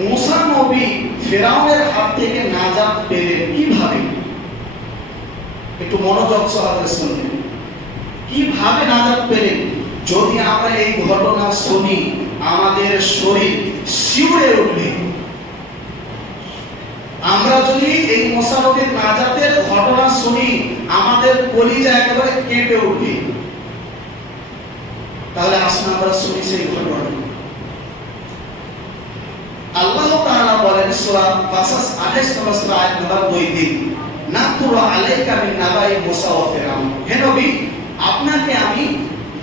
মুসা নবী ফেরাউনের হাত থেকে নাজাত পেলেন কিভাবে? একটু মনোযোগ সহকারে শুনবেন। কিভাবে নাজাত পেলেন? যদি আমরা এই ঘটনা শুনি আমাদের শরীর শিউরে উঠবে। আমরা যদি এই মুসা নবীর নাজাতের ঘটনা শুনি আমাদের কলিজা একেবারে কেঁপে উঠবে। তাহলে আসুন আমরা শুনি সেই ঘটনা। আল্লাহ তাআলা বলেন সূরা কাসাস 28 নম্বর সূরা আয়াত নম্বর 2 নাকুরু আলাইকা মিন নাবাই মুসা ওয়া ফিরআউন। হে নবী, আপনাকে আমি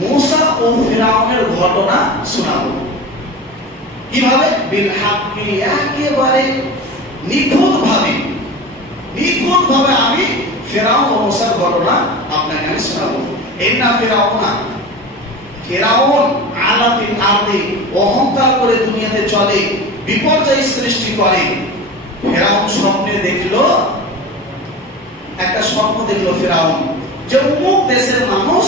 মুসা ও ফিরআউনের ঘটনা শোনাবো। কিভাবে? বিল হাক্কি, একেবারে নিখুঁতভাবে আমি ফিরআউন ও মুসার ঘটনা আপনাকে আমি শোনাবো। ইন্না ফিরআউন আলা ফিল আরদি, অহংকার করে দুনিয়াতে চলে, বিপর্যয় সৃষ্টি করে। ফিরআউন স্বপ্নে দেখলো, একটা স্বপ্ন দেখলো ফিরআউন যে অমুক দেশের মানুষ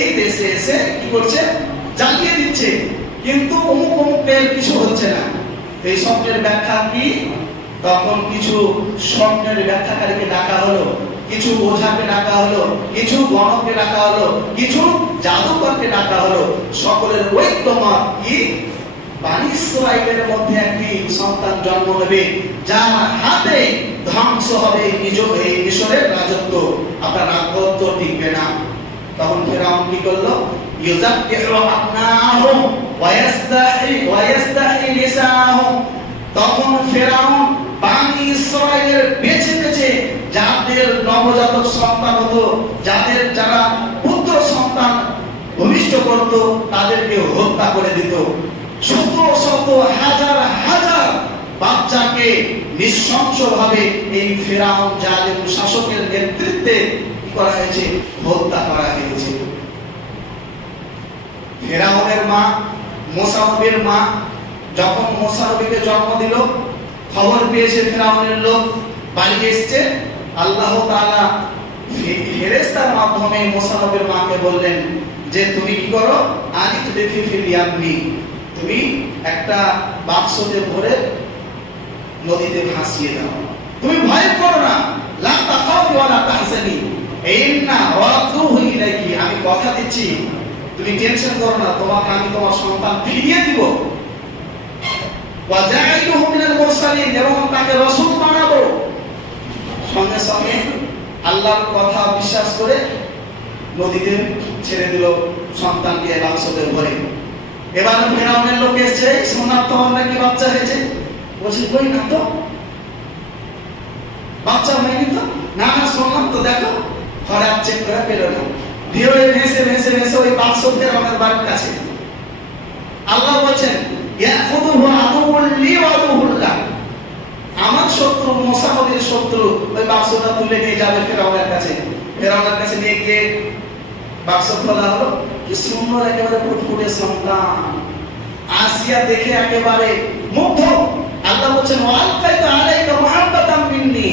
এই দেশে এসে কি করছে? জ্বালিয়ে দিচ্ছে, কিন্তু অমুকের কিছু হচ্ছে না। এই স্বপ্নের ব্যাখ্যা কি? তখন কিছু স্বপ্নের ব্যাখ্যাকারীকে ডাকা হলো, কিছু ওঝাকে ডাকা হলো, কিছু গণককে ডাকা হলো, কিছু জাদুকরকে ডাকা হলো। সকলের ঐক্যমত কি? বনী ইসরাইলের মধ্যে একটি সন্তান জন্ম নেবে যার হাতে ধ্বংস হবে এই মিশরের রাজত্ব, আপনার রাজত্ব টিকবে না। তখন ফিরআউন কি করলো? ইউযাব্বিহু আবনাহুম ওয়া ইয়াস্তাহি নিসাহুম। তখন ফিরআউন বনী ইসরাইলের বেছে বেছে যাদের নবজাতক সন্তান হতো, যারা পুত্র সন্তান ভূমিষ্ঠ করত, তাদেরকে হত্যা করে দিত। শত শত হাজার হাজার বাচ্চাকে নৃশংসভাবে এই ফিরআউন জালিম শাসকের নেতৃত্বে কি করা হয়েছে? হত্যা করা হয়েছে। ফিরআউনের মা, মুসা নবীর মা যখন মুসা নবীকে জন্ম দিল, খবর পেয়েছে ফিরআউনের লোক পালিয়ে এসেছে। আল্লাহ তাআলা ফেরেশতার মাধ্যমে মুসা নবীর মাকে বললেন যে তুমি কি করো? আনিত দেখি ফিল ইয়ামনি, তুমি একটা বাক্সতে ভরে নদীতে ভাসিয়ে দাও। তুমি ভয় করো না, লা তাখাফি ওয়া লা তাহজানি, ইন্না রাদুহু ইলাইকি। আমি কথা দিচ্ছি, তুমি টেনশন করো না, তোমাকে আমি তোমার সন্তান ফিরিয়ে দিব। ওয়া জাইলুহু মিনাল মুরসালিন, এবং তাকে রাসূল বানাবো। সঙ্গে সঙ্গে আল্লাহর কথা বিশ্বাস করে নদীতে ছেড়ে দিল সন্তানকে বাক্সতে ভরে। এবার ফিরআউনের লোক এসেছে, সোনার তো নাকি বাচ্চা হয়েছে। বলছে কই না তো, বাচ্চা হয়নি তো। না শুনলাম তো, দেখো ঘরে আর চেক করে পেল না। ধীরে ভেসে ভেসে ভেসে ওই বাক্স ফিরআউনের বাড়ির কাছে। আল্লাহ বলছেন ইয়াখুদুহু আদুউল লি ওয়া আদুউল্লাহ, আমার শত্রু মুসা নবীর শত্রু ওই বাক্সটা তুলে নিয়ে যাবে ফিরআউনের কাছে। ফিরআউনের কাছে নিয়ে গিয়ে বাক্স খোলা হলো, কি সুন্দর একেবারে ফুটফুটে সন্তান। আসিয়া দেখে একেবারে মুগ্ধ। আল্লাহ বলেন ওয়ালকাইতু আলাইকা মুহাব্বাতাম মিন্নি,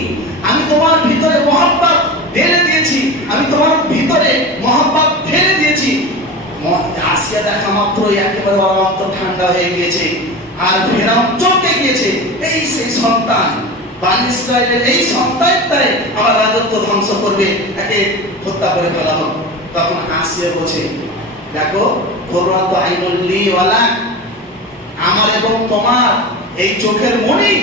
আমি তোমার ভিতরে মহব্বত ঢেলে দিয়েছি, আমি তোমার ভিতরে মহব্বত ঢেলে দিয়েছি। আসিয়া দেখা মাত্রই একেবারে অন্তর ঠান্ডা হয়ে গিয়েছে। আর ফিরআউন চমকে গিয়েছে, এই সেই সন্তান, বনী ইসরাইলের এই সন্তানটাই আমার রাজত্ব ধ্বংস করবে, একে হত্যা করে ফেলা হোক। তখন আসিয়া বলছে দেখো কুররাতু আইনুল লি ওয়া লাক, আমার এবং তোমার এই চোখের মণি,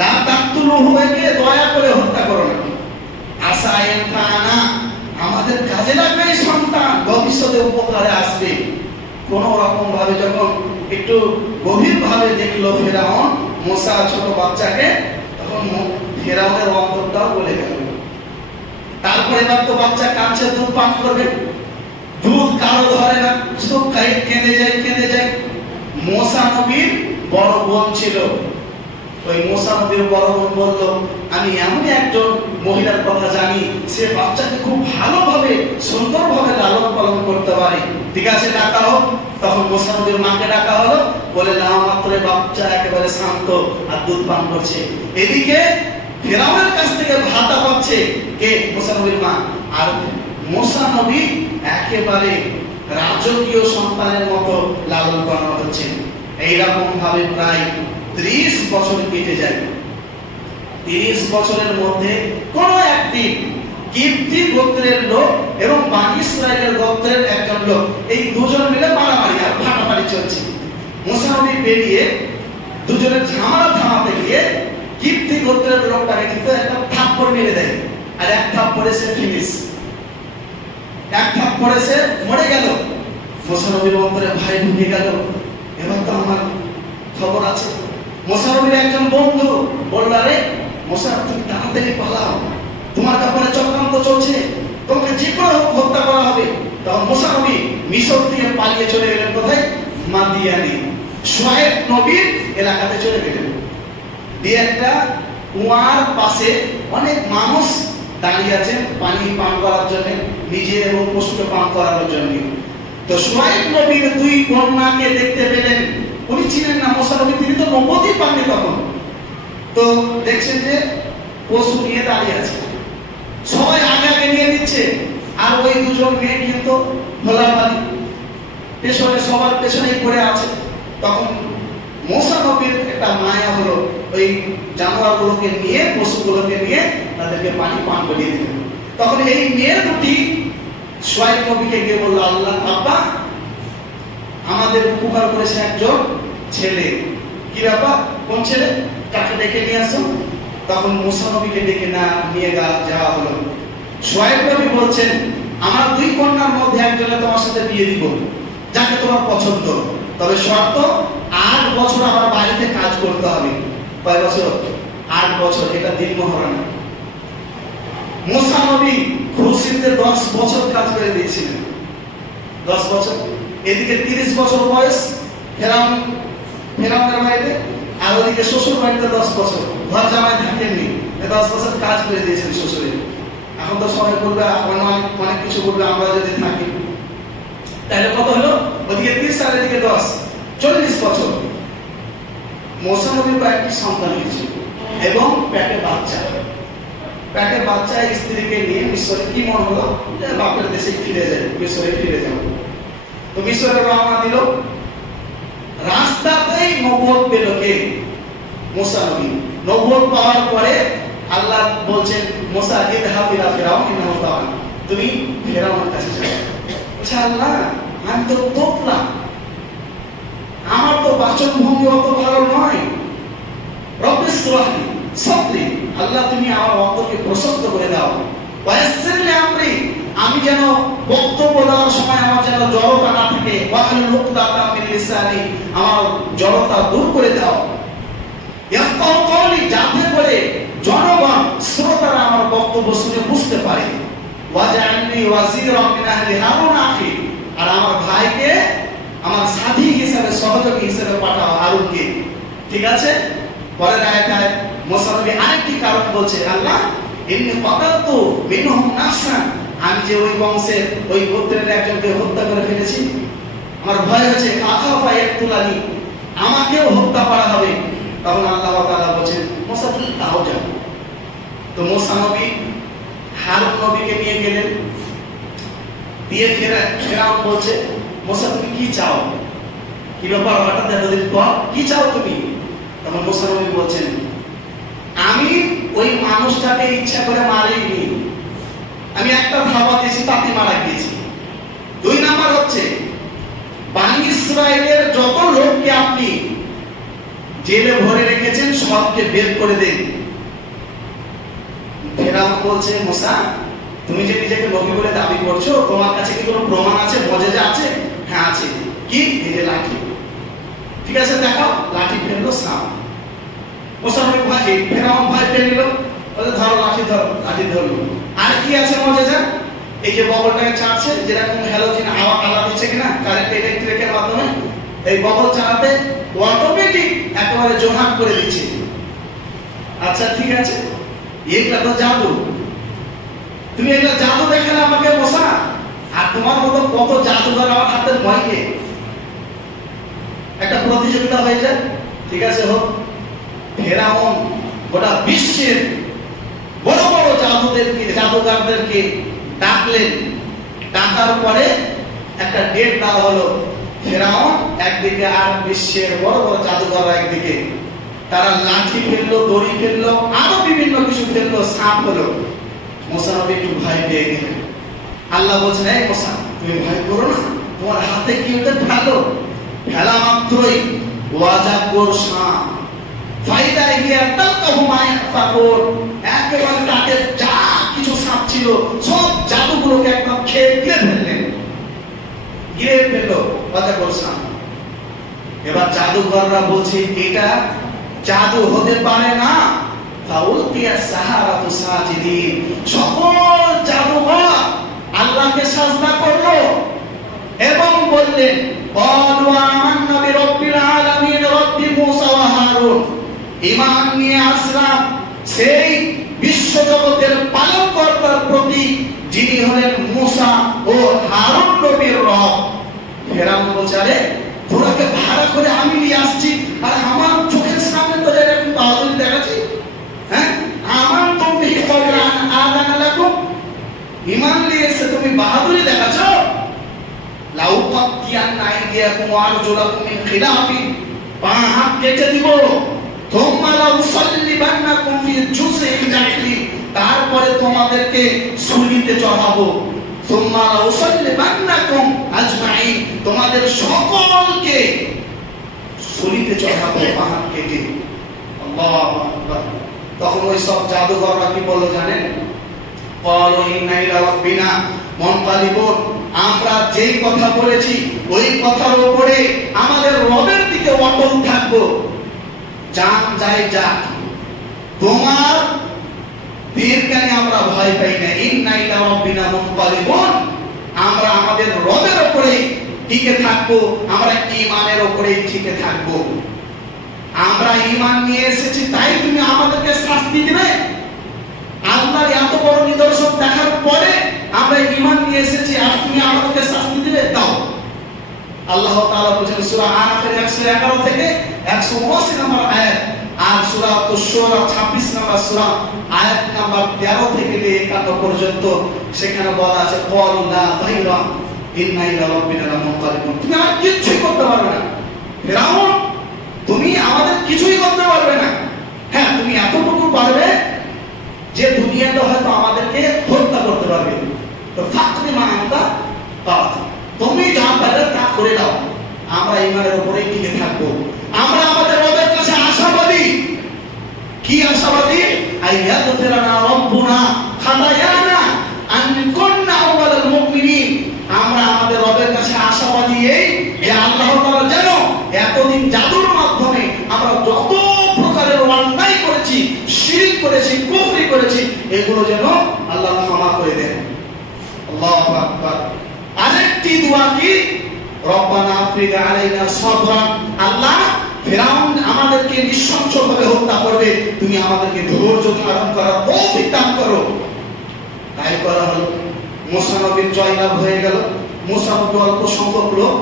লা তাকতুলুহু, একে দয়া করে হত্যা করো না। আসা ইয়ানফানা, আমাদের কাজে লাগবে এই সন্তান, ভবিষ্যতে উপকারে আসবে। কোন রকম ভাবে যখন একটু গভীর ভাবে দেখলো ফিরআউন মুসা ছোট বাচ্চাকে, তখন ফিরআউনের অন্তরটাও বলে গেল। তারপরে এবার তো বাচ্চা কাঁদছে, দুধ পান করবে, দুধ কারো ধরে না, শুধু কেঁদে যায়। মুসা নবীর বড় বোন ছিল, ওই মুসা নবীর বড় বোন বলল আমি এমন একজন মহিলার কথা জানি, সে বাচ্চাকে খুব ভালোভাবে সুন্দরভাবে লালন পালন করতে পারে, ঠিক আছে ডাকা হোক। তখন মুসা নবীর মাকে ডাকা হলো, বলে না মাত্র বাচ্চা একেবারে শান্ত আর দুধ পান করছে। এদিকে ফিরআউনের কাছ থেকে ভাতা পাচ্ছে কে? মুসা নবীর মা। আর মুসা নবী একেবারে রাজকীয় সন্তানের মতো লালন পালন হচ্ছে। এইরকম ভাবে প্রায় 30 বছর কেটে যায়। 30 বছরের মধ্যে কোন একদিন কিপ্তি গোত্রের লোক এবং বনী ইসরাইলের গোত্রের একজন লোক, এই দুজন মিলে মারামারি আর ফাটাফাটি চলছে। মুসা নবী বেরিয়ে দুজনের ঝামেলা থামাতে গিয়ে কিপ্তি গোত্রের লোকটাকে কিন্তু একটা থাপ্পড় মেরে দেয়, আর এক থাপ্পড়ে সে ফিনিশ, এক থাপ্পড়ে সে মরে গেল। মুসা নবীর অন্তরে ভয় ঢুকে গেল, এবার তো আমার খবর আছে। মুসা নবীর একজন বন্ধু বলল, আরে মুসা তুমি তাড়াতাড়ি পালাও, তোমার ব্যাপারে চক্রান্ত চলছে, তোমাকে যে কোনো হত্যা করা হবে। তখন মুসা নবী মিশর থেকে পালিয়ে চলে গেলেন কোথায়? মাদিয়ানে, শুআয়ব নবীর এলাকাতে চলে গেলেন। দিয়ে একটা কুয়ার পাশে অনেক মানুষ দাঁড়িয়ে আছেন পানি পান করার জন্য, নিজে এবং পশুকে পান করানোর জন্য। তো শুআয়ব নবীর দুই কন্যাকে দেখতে পেলেন, উনি ছিলেন না মুসা নবী, তিনি তো নবুয়ত পাননি তখন। তো দেখছেন যে পশু নিয়ে দাঁড়িয়ে আছে, সবাই আগে আগে নিয়ে দিচ্ছে, আর ওই দুজন মেয়ে কিন্তু ভোলাবালি পেছনে, সবার পেছনেই পড়ে আছে। তখন মুসা নবীর একটা মায়া হলো, ওই জানোয়ারগুলোকে নিয়ে, পশুগুলোকে নিয়ে তাদেরকে পানি পান করিয়ে দিলেন। তখন এই মেয়ে দুটি শুআয়ব নবীকে গিয়ে বলল, আল্লাহ আব্বা, আমাদের উপকার করেছে একজন ছেলে। কি ব্যাপার? কোন ছেলে? তাকে ডেকে নিয়ে আসো। তখন মুসা নবীকে ডেকে নিয়ে যাওয়া হলো। শুআয়ব নবী বলছেন, আমার দুই কন্যার মধ্যে একজনে তোমার সাথে বিয়ে দিব, যাকে তোমার পছন্দ, তবে শর্ত 8 বছর আমার বাড়িতে কাজ করতে হবে। কয় বছর? 8 বছর। এটা দিন মহারণা। মুসা নবী খুশিতে 10 বছর কাজ করে দিয়েছিলেন। 10 বছর। এদিকে 30 বছর বয়স ফেরাউনের বাড়িতে, আর ওদিকে শ্বশুর বাড়িতে 10 বছর ঘর জামাই থাকেননি, 10 বছর কাজ করে দিয়েছেন শ্বশুরে। এখন তো সবাই বলবে, অনেক কিছু বলবে, আমরা যদি থাকি তাহলে কত হলো? ওদিকে 30 আর এদিকে 10, 40 বছর। মুসা নবীর কয়েকটি সন্তান হয়েছিল এবং পেটে বাচ্চা স্ত্রীকে নিয়ে মিশরে কি মন হলো যে বাপের দেশে ফিরে যায়, মিশরে ফিরে যাব। তো মিশরে রওনা দিল। রাস্তাতেই নবুয়ত পেল কে? মুসা নবী। নবুয়ত পাওয়ার পরে আল্লাহ বলছেন, মুসা ইযহাব ইলা ফিরাউন ইন্নাহু তাগা, তুমি ফিরাউনের কাছে যাও। আচ্ছা আল্লাহ, আমি তো তোতলা, আমার তো বাচন ভঙ্গি অত ভালো নয়। রব্বিস সুবহানি সাদরি, আল্লাহ তুমি আমার অন্তরকে প্রশস্ত করে দাও। ওয়ায়াসসিরলি আমরি, আমি যেন বক্তব্য দেওয়ার সময় আমার যেন জড়তা না থাকে। ওয়াহলুল উকদাতাম মিন লিসানি, আমার জড়তা দূর করে দাও। ইয়াফকাহু কওলি, যাতে করে জনগণ শ্রোতারা আমার বক্তব্য শুনে বুঝতে পারে। ওয়াজআলনি ওয়াজিরাম মিন আহলি হারুন আখি, আর আমার ভাইকে আমার সাথী হিসেবে, সহযোগী হিসেবে পাঠাও, হারুনকে। ঠিক আছে? পরের আয়াতে মুসা নবী আরেকটি কারণ বলছে, আল্লাহ ইন্নী কাতালতু মিনহুম নাফসান, আমি যে ওই বংশের ওই গোত্রের একজনকে হত্যা করে ফেলেছি, আমার ভয় হচ্ছে আখাফা ইয়াকতুলানি, আমাকেও হত্যা করা হবে। তখন আল্লাহ তাআলা বলেন, মুসা তুমি তাও যাও। তো মুসা নবী হারুন নবীকে নিয়ে গেলেন। দিয়ে ফেরাউন বলছে, মুসা তুমি কি চাও? কি ব্যাপার, হঠাৎ এতদিন পর কি চাও তুমি? তখন মুসা নবী বলছেন, আমি ওই মানুষটাকে ইচ্ছা করে মারিনি, আমি একটা ধাওয়া দিয়েছি, তাতে মারা গিয়েছি। 2 নাম্বার হচ্ছে, বনী ইসরাইলের যত লোককে আপনি জেলে ভরে রেখেছেন সবকে বের করে দেন। ফেরাউন বলছে, মুসা তুমি যে নিজেকে নবী বলে দাবি করছো, তোমার কাছে কি কোনো প্রমাণ আছে, মুজিজা আছে? হ্যাঁ আছে। কি? এই যে লাঠি। ঠিক আছে, দেখাও। লাঠি ফেললো সাপ। মুসা নবী ভয়, ফেরাউন ভয় পেয়ে নিল, বলে ধরো লাঠি, ধরো। লাঠি ধরলো। আর কি আছে মুজিজা? এই যে ববলটাকে চাটছে, যেরকম হ্যালোজিন আলো দিচ্ছে কিনা কারেন্ট ইলেকট্রিকের মাধ্যমে, এই ববল চালাতে অটোমেটিক একেবারে জোহান করে দিচ্ছে। আচ্ছা ঠিক আছে, এইটা তো জাদু, তুমি এগুলা জাদু দেখালে আমাকে বসা, আর তোমার মতো কত জাদুঘর আমার হাতের ভয়কে একটা প্রতিযোগিতা হয়ে যায়। ঠিক আছে, হোক। ফেরাউন গোটা বিশ্বের বড় বড় জাদুগারদেরকে ডাকলেন। ডাকার পরে একটা ডেট দেওয়া হলো, ফেরাউন একদিকে আর বিশ্বের বড় বড় জাদুঘররা একদিকে, তারা লাঠি ফেললো, দড়ি ফেললো, আরো বিভিন্ন কিছু ফেললো, সাপ হলো। মুসা নবী একটু ভয় পেয়ে গেলেন। আল্লাহ বলছেন, এই মুসা তুমি ভয় করো না, তোমার হাতে কি ওটা ফেলো, ফেলা মাত্রই ওয়াজাবুর সাপ ফাইদা হিয়া তালকাহু মা ইয়াফাকুন, একেবারে তাদের যা কিছু সাপ ছিল সব জাদুগুলোকে একদম খেয়ে গিলে ফেললেন, গিলে ফেললো ওয়াজাবুর সাপ। এবার জাদুঘররা বলছে এটা জাদু হতে পারে না। ফাউলকিয়া সাহারাতু সাজিদিন, সকল জাদুঘর আল্লাহকে সাজদা করলো এবং বললেন ক্বালু আমান্না বিরাব্বিল আলামিন রাব্বি মূসা ওয়া হারুন, ঈমান নিয়ে আসলাম সেই বিশ্বজগতের পালনকর্তার প্রতি যিনি হলেন মূসা ও হারুন নবীর রব। ফেরাউন বলছে, আরে তোরাকে ভাড়া করে আমি নিয়ে আসছি আর আমার চোখের সামনে তো এরকম বাহাদুরি দেখাচ্ছি, হ্যাঁ আমার তুমি আদান লাকুম, ঈমান নিয়ে এসে তুমি বাহাদুরি দেখাচ্ছ। লাউ কাতিয়ান্না আইদিয়াকুম ওয়া আরজুলাকুম মিন খিলাফিন, পা হাত কেটে দিব। থুম্মা লাউসাল্লিবান্নাকুম ফি জুযইল জাহলি, তারপরে তোমাদেরকে সুলিতে চড়াবো। থুম্মা লাউসাল্লিবান্নাকুম আজমাইন, তোমাদের সকলকে সুলিতে চড়াবো পা হাত কেটে। আল্লাহু আকবার। তখন ওই সব জাদুঘররা কি বললো জানেন? ক্বালু ইন্না ইলা রাব্বিনা মুনকালিবুন, আমরা যেই কথা বলেছি ওই কথার উপরে আমাদের রবের দিকে অটল থাকবো, জান যায় যাক, তোমার বীরকানে আমরা ভয় পাই না। ইন্না ইলা রাব্বিনা মুনকালিবুন, আমরা আমাদের রবের উপরে টিকে থাকবো, আমরা ঈমানের উপরে টিকে থাকবো। আমরা ঈমান নিয়ে এসেছি তাই তুমি আমাদেরকে শাস্তি দিবে? আল্লাহর এত বড় নিদর্শন দেখার পরে আমরা ঈমান নিয়ে এসেছি আর তুমি আমাদেরকে শাস্তি দিবে? দাও। আল্লাহ তাআলা বলেছেন সূরা আরাফের 111 থেকে 179 নম্বর আয়াত, আর সূরা আশ-শুরা 26 নম্বর সূরা আয়াত নাম্বার 13 থেকে 51 পর্যন্ত, সেখানে বলা আছে ক্বালু লা গায়রা ইন্না ইলা রাব্বিনা লামুনকালিবুন, তুমি আর কিছুই করতে পারবে না ফিরআউন, তুমি আমাদের কিছুই করতে পারবে না। হ্যাঁ তুমি এতটুকু পারবে যে দুনিয়াতে হয়তো আমাদেরকে হত্যা করতে পারবে। তো ফাকদি মা আনতা কাত, তুমি যা পারবে তা করে দাও, আমরা ঈমানের উপরেই টিকে থাকবো। আমরা আমাদের রবের কাছে আশাবাদী। কি আশাবাদী? আইয়াগফিরানা রাব্বুনা খাতায়ানা আন কুননা আউয়ালাল মুমিনিন, আমরা আমাদের রবের কাছে আশাবাদী এই যে আল্লাহ তাআলা যেন এতদিন জাদুর মাধ্যমে আমরা যত প্রকারের অন্যায় করেছি, শিরক করেছি, কুফরি করেছি, এগুলো যেন আল্লাহ ক্ষমা করে দেন। আল্লাহু আকবার। আরেকটি দোয়া কি? রব্বানা আফরিগ আলাইনা সাবরান, আল্লাহ ফিরআউন আমাদেরকে নৃশংসভাবে হত্যা করবে, তুমি আমাদেরকে ধৈর্য ধারণ করার তৌফিক দান করো। তাই করা হলো। মুসা নবীর জয়লাভ হয়ে গেল। মুসা নবী অল্প সংখ্যক লোক,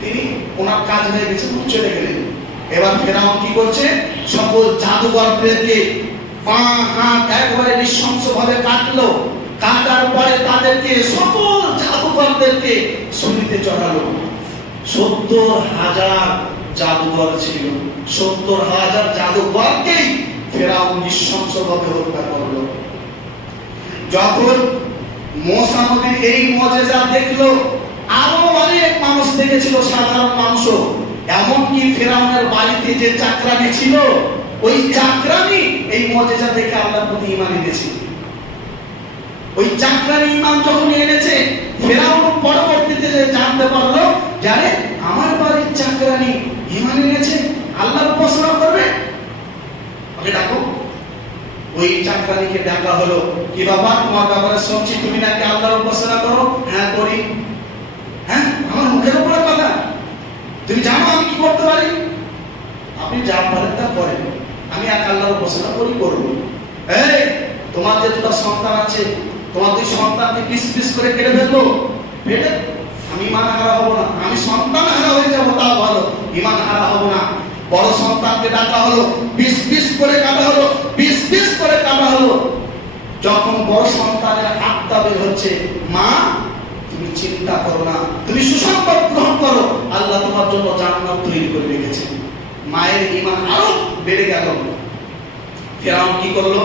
তিনি ওনার কাজ হয়ে গেছে, চলে গেলেন। এবার ফিরআউন কি করছে? সকল জাদুঘরদেরকে পা হাত একবারে নৃশংসভাবে কাটলো। কাটার পরে তাদেরকে সকল জাদুঘরদেরকে সুলিতে চড়ালো। 70,000 জাদুঘর ছিল। 70,000 জাদুঘরকেই ফিরআউন নৃশংসভাবে হত্যা করলো। যখন মুসা নবী এই মুজিজা দেখলো, আরো অনেক মানুষ দেখেছিল, সাধারণ মানুষও, এমনকি ফিরআউনের বাড়িতে যে চাকরানি ছিল ওই চাকরানি এই মুজিজা দেখে আল্লাহর প্রতি ঈমান এনেছে। ওই চাকরানি ঈমান যখন এনেছে, ফিরআউন পরবর্তীতে জানতে পারলো যারে আমার বাড়ির চাকরানি ঈমান এনেছে, আল্লাহর উপাসনা করবে, ওকে ডাকো। ওই চাকরানিকে ডাকা হলো। কি বাবা, তোমার ব্যাপারে শুনছি তুমি নাকি আল্লাহর উপাসনা করো? হ্যাঁ করি। হ্যাঁ আমার মুখের উপরে কথা, তুমি জানো আমি কি করতে পারি? আপনি যা পারেন তা করেন, আমি এক আল্লাহর উপাসনা করি, করবো। এই তোমার যে দুটো সন্তান আছে, তোমার দুই সন্তানকে পিস পিস করে কেটে ফেলবো, ফেলে আমি ঈমান হারা হবো না। আমি সন্তান হারা হয়ে যাবো তাও ভালো, ঈমান হারা হবো না। বড় সন্তানকে ডাকা হলো, পিস পিস করে কাটা হলো, পিস পিস করে কাটা হলো। যখন বড় সন্তানের আত্মা বের হচ্ছে, মা তুমি চিন্তা করো না, তুমি সুসংবাদ গ্রহণ করো, আল্লাহ তোমার জন্য জান্নাত তৈরি করে রেখেছেন। মায়ের ঈমান আরো বেড়ে গেল। ফিরআউন কি করলো?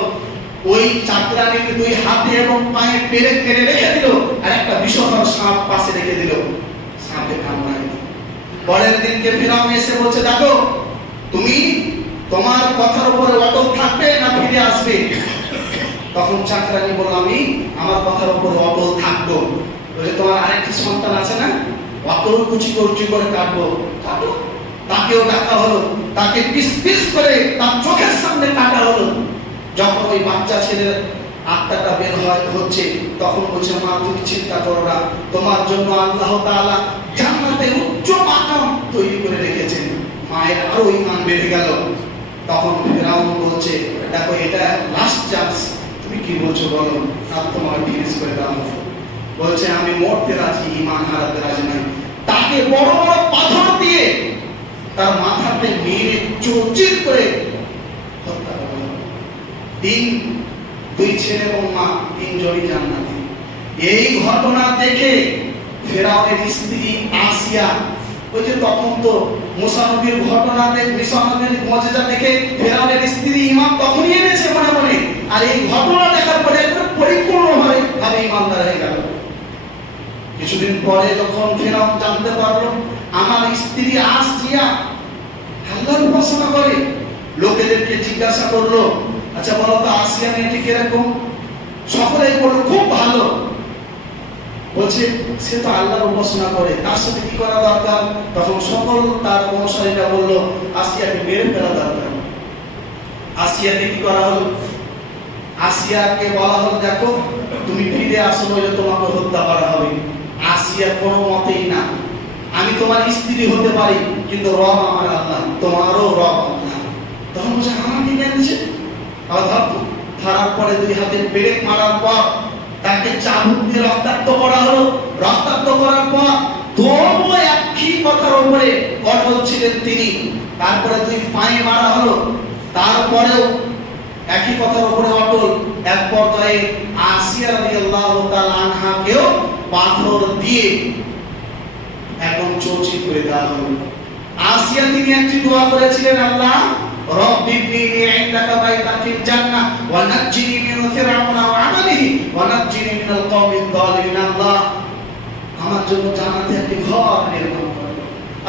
ওই চাকরানিকে দুই হাতে এবং পায়ে পেরে পেরে রেখে দিল, আর একটা বিষধর সাপ পাশে রেখে দিল, সাপে কামড়ায়। পরের দিনকে ফিরআউন এসে বলছে, দেখো তুমি তোমার কথার উপরে অটল থাকবে না ফিরে আসবে? তখন চাকরানি বলল, আমি আমার কথার উপরে অটল থাকবো। বলে, তোমার আরেকটি সন্তান আছে না, অটল কুচি কুচি করে কাটবো। কাটো। তাকেও ডাকা হলো, তাকে পিস পিস করে তার চোখের সামনে কাটা হলো। যখন ওই বাচ্চা ছেলের আত্মাটা বের হচ্ছে, তখন বলছে, মা তুমি চিন্তা করো না, তোমার জন্য আল্লাহ তাআলা জান্নাতে উচ্চ মাকাম তৈরি করে রেখেছেন। মায়ের আরো ঈমান বেড়ে গেল। তখন ফিরআউন বলছে, দেখো এটা লাস্ট চান্স, তুমি কি বলছো বলো, আর তোমার ফিনিশ করে দাও। বলছে, আমি মরতে রাজি, ঈমান হারাতে রাজি নই। তাকে বড় বড় পাথর দিয়ে তার মাথাতে মেরে চৌচির করে হত্যা করা হলো। দুই ছেলে এবং মা, তিনজনই জান্নাতি। এই ঘটনা দেখে ফিরআউনের স্ত্রী আসিয়া, ওই যে তখন তো মুসা নবীর ঘটনাতে মুসা নবীর মুজিজা দেখে ফিরআউনের স্ত্রী ঈমান তখনই এনেছে মনে মনে, আর এই ঘটনা দেখার পরে একদম পরিপূর্ণভাবে ঈমানদার হয়ে গেল। কিছুদিন পরে যখন ফিরআউন জানতে পারলো আমার স্ত্রী আসিয়া আল্লাহর উপাসনা করে, লোকেদেরকে জিজ্ঞাসা করলো, আচ্ছা বলো তো আসিয়া মেয়েটি কিরকম? সকলেই বলল খুব ভালো। বলছে, সে তো আল্লাহর উপাসনা করে, তার সাথে কি করা দরকার? তখন সকল তার অনুসারীরা বলল, আসিয়াকে মেরে ফেলা দরকার। আসিয়াকে কি করা হলো? আসিয়াকে বলা হলো, দেখো তুমি ফিরে আসো, নইলে তোমাকে হত্যা করা হবে। আসিয়া কোনো মতেই না, আমি তোমার স্ত্রী হতে পারি, কিন্তু রব আমার আল্লাহ, তোমারও রব আল্লাহ। তখন বলছে, আমাকে কেন দিচ্ছে? ধরার পরে দুই হাতে পেরেক মারার পর তাকে চাবুক দিয়ে রক্তাক্ত করা হলো। রক্তাক্ত করার পর তবুও একই কথার উপরে অটল ছিলেন তিনি। তারপরে দুই পায়ে মারা হলো, তারপরেও একই কথার উপরে অটল। এক পর্যায়ে আসিয়া রাদিয়াল্লাহু তাআলা আনহাকেও পাথর দিয়ে একদম চৌচির করে দেওয়া হলো। আসিয়া তিনি একটি দোয়া করেছিলেন, আল্লাহ রব্বি ইবনি ইনদাকা বাইতান ফিল জান্নাহ ওয়া নাজ্জিনি মিন ফিরআউনা ওয়া আমালিহি ওয়া নাজ্জিনি মিনাল কওমিজ যালিমিন। আল্লাহ আমার জন্য জান্নাতে একটি ঘর নির্মাণ করো।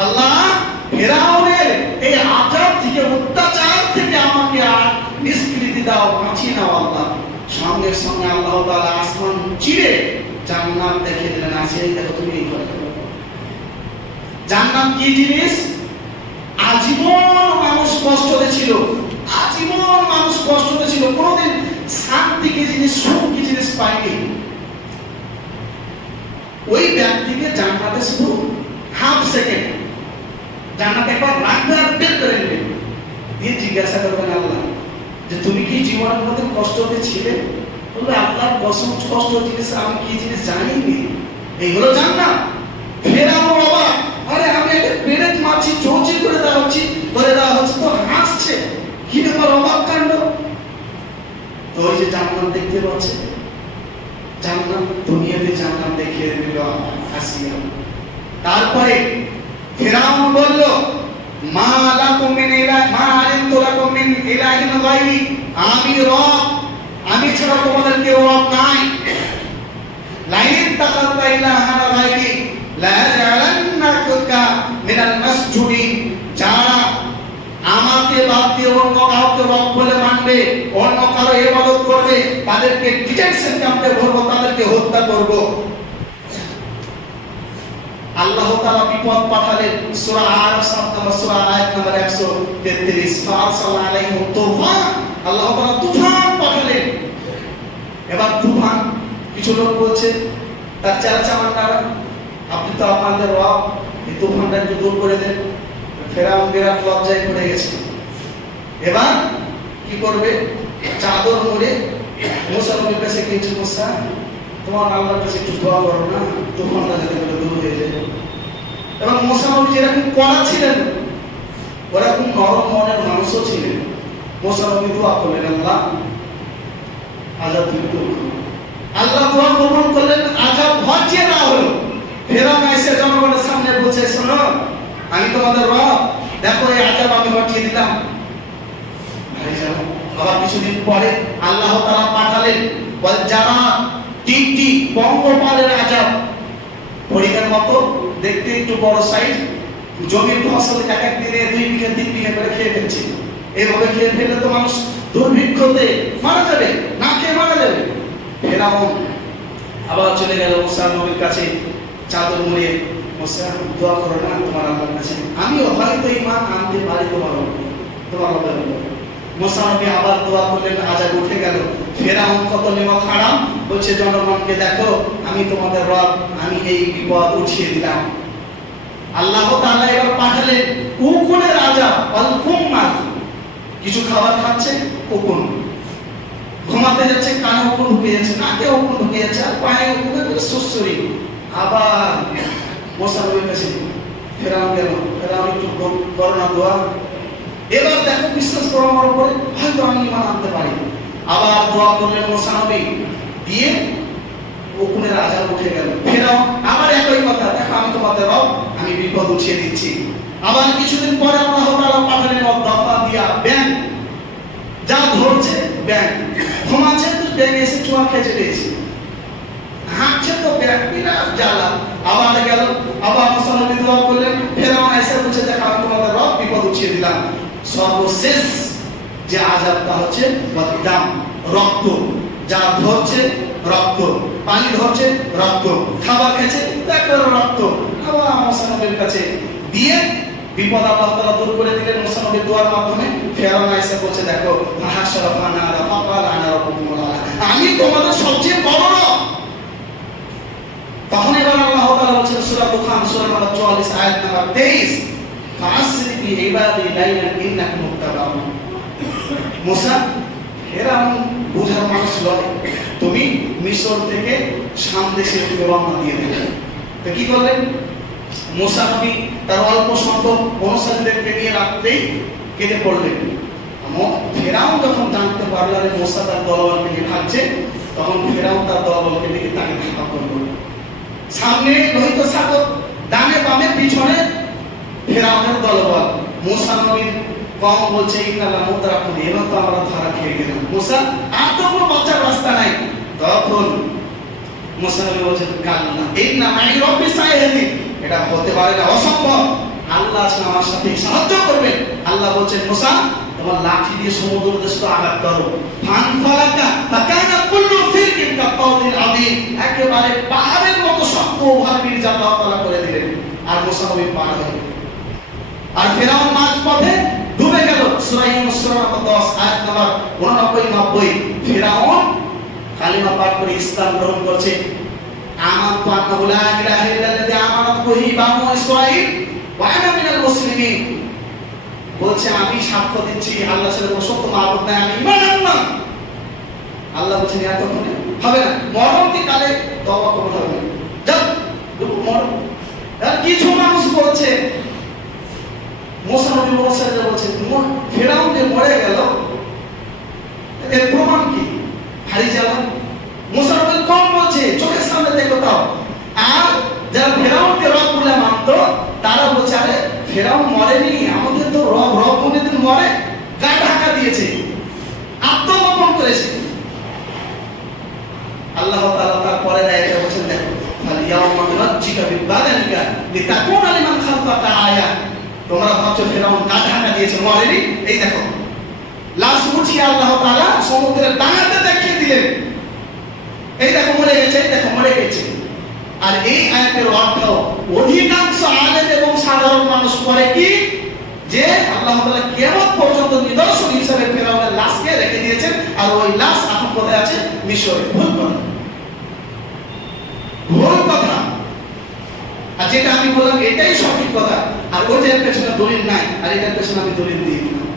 আল্লাহ ফিরআউনের এই আযাব থেকে, অত্যাচার থেকে আমাকে নিষ্কৃতি দাও, বাঁচিয়ে নাও আল্লাহ। সঙ্গে সঙ্গে আল্লাহ তাআলা আসমান চিরে জান্নাত দেখিয়ে দিলেন। আসিয়া, দেখো তুমি এই ঘরে থাকো। জান্নাত কি জিনিস? আজীবন মানুষ কষ্টতে ছিল, আজীবন মানুষ কষ্টতে ছিল, কোনোদিন শান্তি কি জিনিস, সুখ কি জিনিস পায়নি। ওই ব্যক্তিকে জান্নাতে শুধু হাফ সেকেন্ড, জান্নাতে একবার রাখবে আর বের করে নেবে, দিয়ে জিজ্ঞাসা করবেন, আল্লাহ যে তুমি কি জীবনের মধ্যে কষ্টতে ছিলে? বলবে, আল্লাহর কসম, কষ্ট জিনিস আমি কি জিনিস জানিনি। এই হলো জান্নাত। ফেরাও বাবা, আরে আমি একটা পেরেক মারছি, চৌচির করে দেওয়া হচ্ছে তো হাসছে, কি ব্যাপার, অবাক কাণ্ড। তো ওই যে জান্নাত দেখতে পাচ্ছে, জান্নাত দুনিয়াতে জান্নাত দেখিয়ে দিল আসিয়া। তারপরে ফিরআউন বলল, মা লাকুম মিন ইলাহ মা আলিমতু লাকুম মিন ইলাহিন গায়রি, আমি রব, আমি ছাড়া তোমাদের কেউ রব নাই। লাইন তাকাতা ইলাহান গায়রি লা জাআলান্নাকা মিনাল মাসজুদিন, যারা আমাকে বাদ দিয়ে অন্য কাউকে রব বলে মানবে, অন্য কারো ইবাদত করবে, তাদেরকে ডিটেনশন ক্যাম্পে ভরবো, তাদেরকে হত্যা করব। আল্লাহ তাআলা বিপদ পাঠালেন। সূরা আরাফ সূরা আয়াত নম্বর 133, ফারসাল আলাইহিম তুফান, আল্লাহ তাআলা তুফান পাঠালেন। এবার তুফান, কিছু লোক বলছে তার চাচামান্নারা, আপনি তো আপনাদের রব, এই তুফানটা একটু দূর করে দেন। ফেরাউন বিরাট লজ্জায় পড়ে গেছে। এবার কি করবে? চাদর মুড়ে মুসা নবীর কাছে গিয়েছে, মুসা তোমার আল্লাহর কাছে একটু দোয়া করো না, তুফানটা যাতে করে দূর হয়ে যায়। এবং মুসা নবী যেরকম কড়া ছিলেন, ওরকম নরম মনের মানুষও ছিলেন। মুসা নবী দোয়া করলেন, আল্লাহ আযাব তুমি দূর করো। আল্লাহ দোয়া কবুল করলেন, আযাব ঘটিয়ে দেওয়া হলো। ফেরাউন এসে জনগণের সামনে বলছে, শোনো আমি তোমাদের রব, দেখো এই আযাব আমি হটিয়ে দিলাম। আবার কিছুদিন পরে আল্লাহ তাআলা পাঠালেন যারা টিকটি পঙ্গপালের আযাব, হরিণের মতো দেখতে একটু বড় সাইজ, জমির ফসল এক এক দিনে 2 বিঘা 3 বিঘা করে খেয়ে ফেলছে। এইভাবে খেয়ে ফেললে তো মানুষ দুর্ভিক্ষতে মারা যাবে, না খেয়ে মারা যাবে। ফেরাউন আবার চলে গেল মুসা নবীর কাছে, চাদর মুড়িয়ে, মুসা দোয়া করো না তোমার আল্লাহর কাছে, আমিও হয়তো ঈমান আনতে পারি তোমার আল্লাহর। মুসা নবী আবার দোয়া করলেন, আযাব উঠে গেল। ফেরাউন কত নিমক হারাম, বলছে জনগণকে দেখো আমি তোমাদের রব, আমি এই বিপদ উঠিয়ে দিলাম। আল্লাহ তাআলা এবার পাঠালেন উকুনের আযাব, আল-কুম্মার, কিছু খাবার খাচ্ছে উকুন, ঘুমাতে যাচ্ছে কানে উকুন ঢুকে যাচ্ছে, নাকে উকুন ঢুকে যাচ্ছে, আর পায়ে উকুন সুসুরি। আবার মুসা নবীর কাছে ফেরাউন গেল, ফেরাউন একটু করোনা দোয়া, এবার দেখো বিশ্বাস করো আমার উপরে, হয়তো আমি ঈমান আনতে পারি। আবার দোয়া করলেন মুসা নবী, দিয়ে উকুনের আযাব উঠে গেল। ফেরাউন আবার একই কথা, দেখো আমি তোমাদের রব, আমি বিপদ উঠিয়ে দিচ্ছি। আবার কিছুদিন পরে আল্লাহ তাআলা পাঠালেন দফা দিয়া ব্যাঙ, যা ধরছে ব্যাঙ, ঘুমাচ্ছে তো ব্যাঙ এসে চুয়া খেয়ে দিয়েছে, হাঁটছে তো ব্যাঙ, বিরাট জ্বালা। আবার গেল, আবার মুসা নবী দোয়া করলেন, ফেরাউন এসে বলছে দেখো আমি তোমাদের রব, বিপদ উঠিয়ে দিলাম। সর্বশেষ যে আযাবটা হচ্ছে দাম, রক্ত, যা ধরছে রক্ত, পানি ধরছে রক্ত, খাবার খেয়েছে দেখো রক্ত। আবার মুসা নবীর কাছে দিয়ে বিপদ আল্লাহ তাআলা দূর করে দিলেন মুসা নবীর দোয়ার মাধ্যমে। ফেরাউন এসে বলছে দেখো ফাহাশরাফানা রাফাকাল আনা রাব্বুকুমুল আলা, আমি তোমাদের সবচেয়ে বড় রব। তখন এবার আল্লাহ তাআলা বলেন সূরা দুখান সূরা নম্বর 44 আয়াত নম্বর 23, ফাসরি বি ইবাদি লাইলান ইন্নাকুম মুত্তাবাউন। মুসা, ফেরাউন বুঝার মানুষ নয়, তুমি মিশর থেকে শাম দেশে রওনা দিয়ে দেবে। তো কি করলেন মুসা নবী, তার অল্প সংখ্যক অনুসারীদেরকে নিয়ে রাত্রেই কেটে পড়লেন। ফেরাউন যখন জানতে পারল যে মুসা তার দলবলকে নিয়ে থাকছে, তখন ফেরাউন তার দলবলকে নিয়ে তাকে ধাওয়া করল। সামনে লোহিত সাগর, ডানে বামে পিছনে ফেরাউনের দলবল। মুসা নবীর কম বলছে ইন্নাল্লাহ মুদরাকুন, এবার তো আমরা ধরা খেয়ে গেলাম। মুসা আর তো কোনো বাঁচার রাস্তা নাই। তখন মুসা নবী বলছেন কাল্লা ইন্না মাই রব্বি সায়াহদিন, এটা হতে পারে না, অসম্ভব, আল্লাহ আছেন আমার সাথে, সাহায্য করবেন। আল্লাহ বলছেন মুসা তোমার লাঠি দিয়ে সমুদ্র দেশকে আঘাত করো, ফানফালাকা ফাকানা কুল্লু ফিরকিন কাতাউদিল আযীম, একেবারে পাহাড়ের মতো শক্ত ওভারব্রিজ আল্লাহ তাআলা করে দিলেন। আর মুসা নবী পার হলেন। আর ফেরাউন মাঝ পথে ডুবে গেল। সূরা ইউনূস সূরা নম্বর 10 আয়াত নম্বর 89 90। ফেরাউন কালিমা পাঠ করে ইসলাম গ্রহণ করছে। আমানতু আন্নাহু লা ইলাহা ইল্লাল্লাযী আমানাত বিহি বানু ইসরাঈল ওয়া আনা মিনাল মুসলিমিন, বলছে আমি সাক্ষ্য দিচ্ছি আল্লাহ ছাড়া কোনো সত্য মাবুদ নাই, আমি ঈমান আনলাম। আল্লাহ বলেছেন এতক্ষণে হবে না, মরণকালে তওবা কবুল হবে না, যাও মরণ। আর কিছু মানুষ বলছে মুসা নবী বলছে ফেরাউন যে মরে গেল এর প্রমাণ কি? হারি যাওয়া। মুসা নবী কম বলছে চোখের সামনে দেখো তাও। আর যারা ফেরাউনকে রব বলে মানত তারা বলছে আরে ফেরাউন মরেনি, আমাদের তো রব কোনদিন মরে, গা ঢাকা দিয়েছে, আত্মগোপন করেছে। আল্লাহ তাআলা তারপরে আয়াতে বলেছেন দেখো ফালিয়াউমা নুনাজ্জিকা বিবাদানিকা লিতাকুনা লিমান খালফাকা আয়া। তোমরা ভাবছো ফেরাউন গা ঢাকা দিয়েছে, মরেনি, এই দেখো লাশ উঠিয়ে আল্লাহ তাআলা সমুদ্রের ডাঙাতে দেখিয়ে দিলেন, এই দেখো মরে গেছে, এই দেখো মরে গেছে। আর এই আয়াতের অর্থ অধিকাংশ আলেম এবং সাধারণ মানুষ করে কি যে আল্লাহ তাআলা কিয়ামত পর্যন্ত নিদর্শন হিসেবে ফেরাউনের লাশকে রেখে দিয়েছেন, আর ওই লাশ এখন কোথায় আছে? মিশরে। ভুল কথা, ভুল কথা। আর যেটা আমি বললাম এটাই সঠিক কথা, আর ওইটার পেছনে দলিল নাই, আর এটার পেছনে আমি দলিল দিয়ে দিলাম।